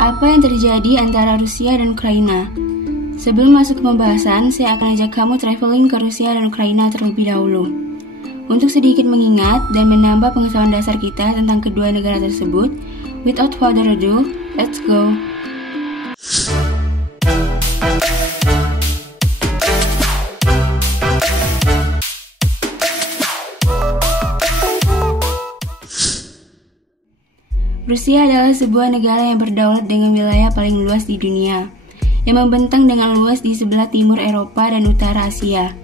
Apa yang terjadi antara Rusia dan Ukraina? Sebelum masuk ke pembahasan, saya akan ajak kamu traveling ke Rusia dan Ukraina terlebih dahulu. Untuk sedikit mengingat dan menambah pengetahuan dasar kita tentang kedua negara tersebut, without further ado, let's go! Rusia adalah sebuah negara yang berdaulat dengan wilayah paling luas di dunia, yang membentang dengan luas di sebelah timur Eropa dan utara Asia,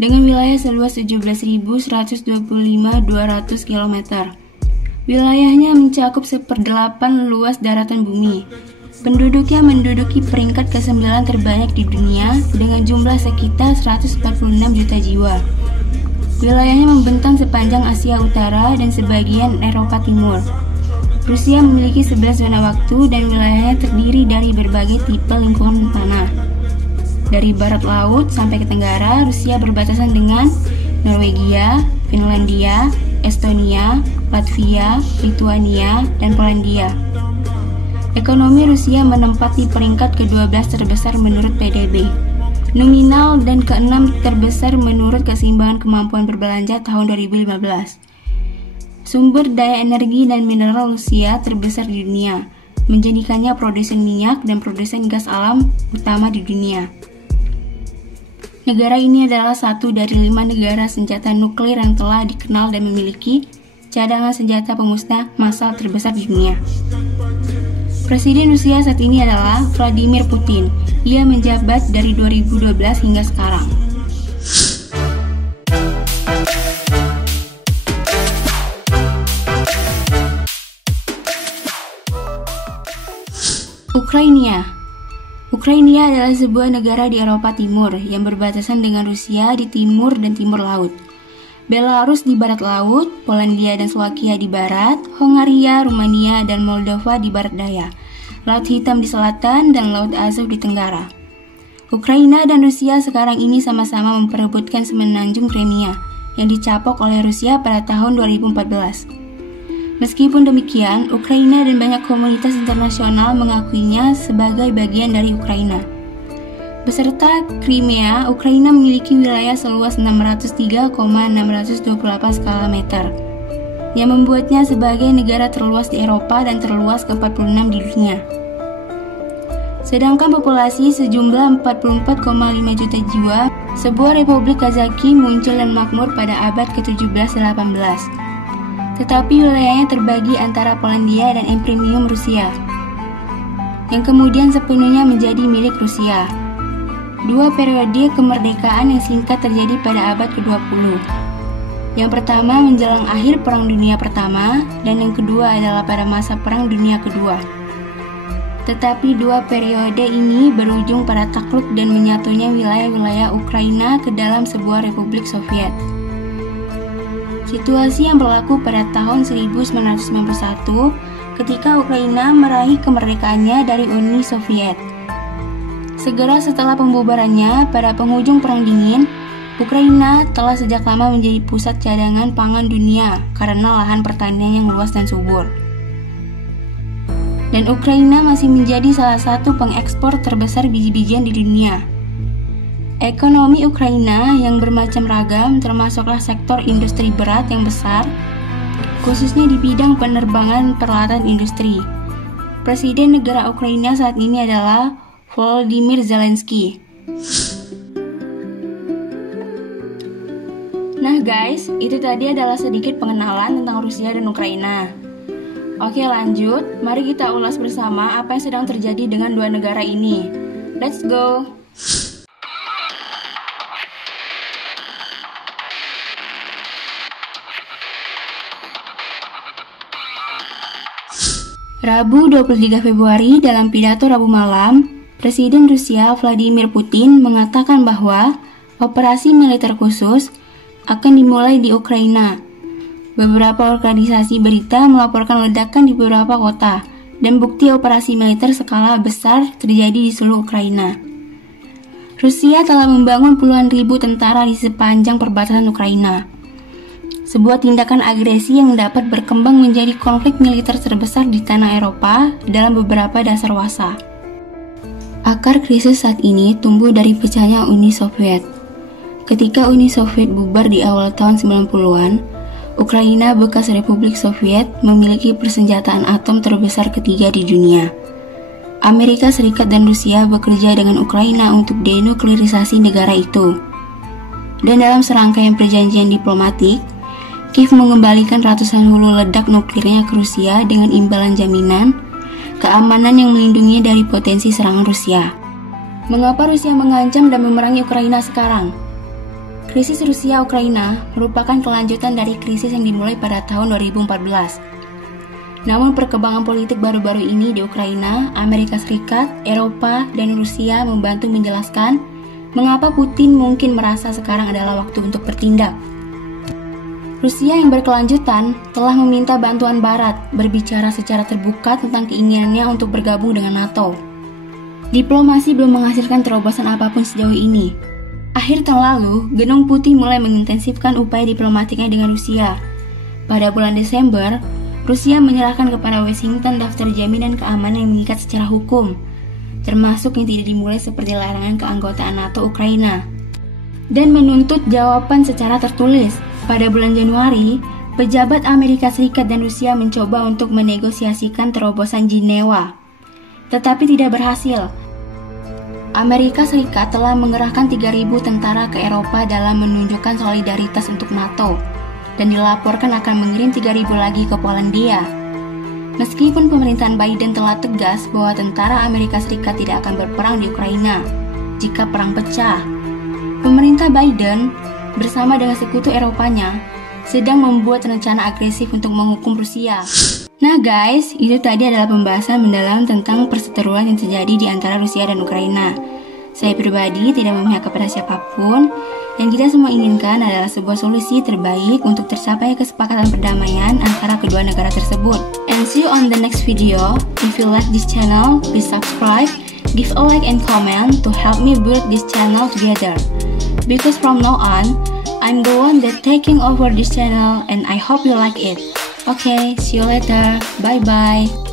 dengan wilayah seluas 17.125.200 km. Wilayahnya mencakup 1/8 luas daratan bumi. Penduduknya menduduki peringkat ke-9 terbanyak di dunia dengan jumlah sekitar 146 juta jiwa. Wilayahnya membentang sepanjang Asia Utara dan sebagian Eropa Timur. Rusia memiliki 11 zona waktu dan wilayahnya terdiri dari berbagai tipe lingkungan tanah. Dari barat laut sampai ke tenggara, Rusia berbatasan dengan Norwegia, Finlandia, Estonia, Latvia, Lituania, dan Polandia. Ekonomi Rusia menempati peringkat ke-12 terbesar menurut PDB, nominal dan ke-6 terbesar menurut keseimbangan kemampuan berbelanja tahun 2015. Sumber daya energi dan mineral Rusia terbesar di dunia, menjadikannya produsen minyak dan produsen gas alam utama di dunia. Negara ini adalah satu dari 5 negara senjata nuklir yang telah dikenal dan memiliki cadangan senjata pemusnah massal terbesar di dunia. Presiden Rusia saat ini adalah Vladimir Putin. Ia menjabat dari 2012 hingga sekarang. Ukraina adalah sebuah negara di Eropa Timur yang berbatasan dengan Rusia di timur dan timur laut, Belarus di barat laut, Polandia dan Slovakia di barat, Hongaria, Rumania, dan Moldova di barat daya, Laut Hitam di selatan, dan Laut Azov di tenggara. Ukraina dan Rusia sekarang ini sama-sama memperebutkan semenanjung Crimea yang dicapok oleh Rusia pada tahun 2014. Meskipun demikian, Ukraina dan banyak komunitas internasional mengakuinya sebagai bagian dari Ukraina. Beserta Crimea, Ukraina memiliki wilayah seluas 603,628 skala meter, yang membuatnya sebagai negara terluas di Eropa dan terluas ke-46 di dunia. Sedangkan populasi sejumlah 44,5 juta jiwa, sebuah Republik Kazaki muncul dan makmur pada abad ke-17-18. Tetapi wilayahnya terbagi antara Polandia dan Imperium Rusia, yang kemudian sepenuhnya menjadi milik Rusia. Dua periode kemerdekaan yang singkat terjadi pada abad ke-20. Yang pertama menjelang akhir Perang Dunia Pertama, dan yang kedua adalah pada masa Perang Dunia Kedua. Tetapi dua periode ini berujung pada takluk dan menyatunya wilayah-wilayah Ukraina ke dalam sebuah Republik Soviet. Situasi yang berlaku pada tahun 1991 ketika Ukraina meraih kemerdekaannya dari Uni Soviet. Segera setelah pembubarannya pada penghujung Perang Dingin, Ukraina telah sejak lama menjadi pusat cadangan pangan dunia karena lahan pertanian yang luas dan subur. Dan Ukraina masih menjadi salah satu pengekspor terbesar biji-bijian di dunia. Ekonomi Ukraina yang bermacam ragam termasuklah sektor industri berat yang besar, khususnya di bidang penerbangan peralatan industri. Presiden negara Ukraina saat ini adalah Volodymyr Zelensky. Nah guys, itu tadi adalah sedikit pengenalan tentang Rusia dan Ukraina. Oke lanjut, mari kita ulas bersama apa yang sedang terjadi dengan dua negara ini. Let's go! Rabu 23 Februari dalam pidato Rabu malam, Presiden Rusia Vladimir Putin mengatakan bahwa operasi militer khusus akan dimulai di Ukraina. Beberapa organisasi berita melaporkan ledakan di beberapa kota dan bukti operasi militer skala besar terjadi di seluruh Ukraina. Rusia telah membangun puluhan ribu tentara di sepanjang perbatasan Ukraina. sebuah tindakan agresi yang dapat berkembang menjadi konflik militer terbesar di tanah Eropa dalam beberapa dasawarsa. Akar krisis saat ini tumbuh dari pecahnya Uni Soviet. Ketika Uni Soviet bubar di awal tahun 90-an, Ukraina bekas Republik Soviet memiliki persenjataan atom terbesar ketiga di dunia. Amerika Serikat dan Rusia bekerja dengan Ukraina untuk denuklearisasi negara itu. Dan dalam serangkaian perjanjian diplomatik, Kiev mengembalikan ratusan hulu ledak nuklirnya ke Rusia dengan imbalan jaminan keamanan yang melindunginya dari potensi serangan Rusia. Mengapa Rusia mengancam dan memerangi Ukraina sekarang? Krisis Rusia-Ukraina merupakan kelanjutan dari krisis yang dimulai pada tahun 2014. Namun perkembangan politik baru-baru ini di Ukraina, Amerika Serikat, Eropa, dan Rusia membantu menjelaskan mengapa Putin mungkin merasa sekarang adalah waktu untuk bertindak. Rusia yang berkelanjutan telah meminta bantuan Barat berbicara secara terbuka tentang keinginannya untuk bergabung dengan NATO. Diplomasi belum menghasilkan terobosan apapun sejauh ini. Akhir tahun lalu, Gedung Putih mulai mengintensifkan upaya diplomatiknya dengan Rusia. Pada bulan Desember, Rusia menyerahkan kepada Washington daftar jaminan keamanan yang mengikat secara hukum, termasuk yang tidak dimulai seperti larangan keanggotaan NATO Ukraina, dan menuntut jawaban secara tertulis. Pada bulan Januari, pejabat Amerika Serikat dan Rusia mencoba untuk menegosiasikan terobosan Jenewa, tetapi tidak berhasil. Amerika Serikat telah mengerahkan 3.000 tentara ke Eropa dalam menunjukkan solidaritas untuk NATO, dan dilaporkan akan mengirim 3.000 lagi ke Polandia. Meskipun pemerintahan Biden telah tegas bahwa tentara Amerika Serikat tidak akan berperang di Ukraina jika perang pecah, pemerintah Biden bersama dengan sekutu Eropanya sedang membuat rencana agresif untuk menghukum Rusia. Nah guys, itu tadi adalah pembahasan mendalam tentang perseteruan yang terjadi di antara Rusia dan Ukraina. Saya pribadi tidak memihak kepada siapapun. Yang kita semua inginkan adalah sebuah solusi terbaik untuk tercapai kesepakatan perdamaian antara kedua negara tersebut. And see you on the next video. If you like this channel, please subscribe, give a like and comment to help me build this channel together. Because from now on, I'm the one that taking over this channel and I hope you like it. Okay, see you later. Bye bye.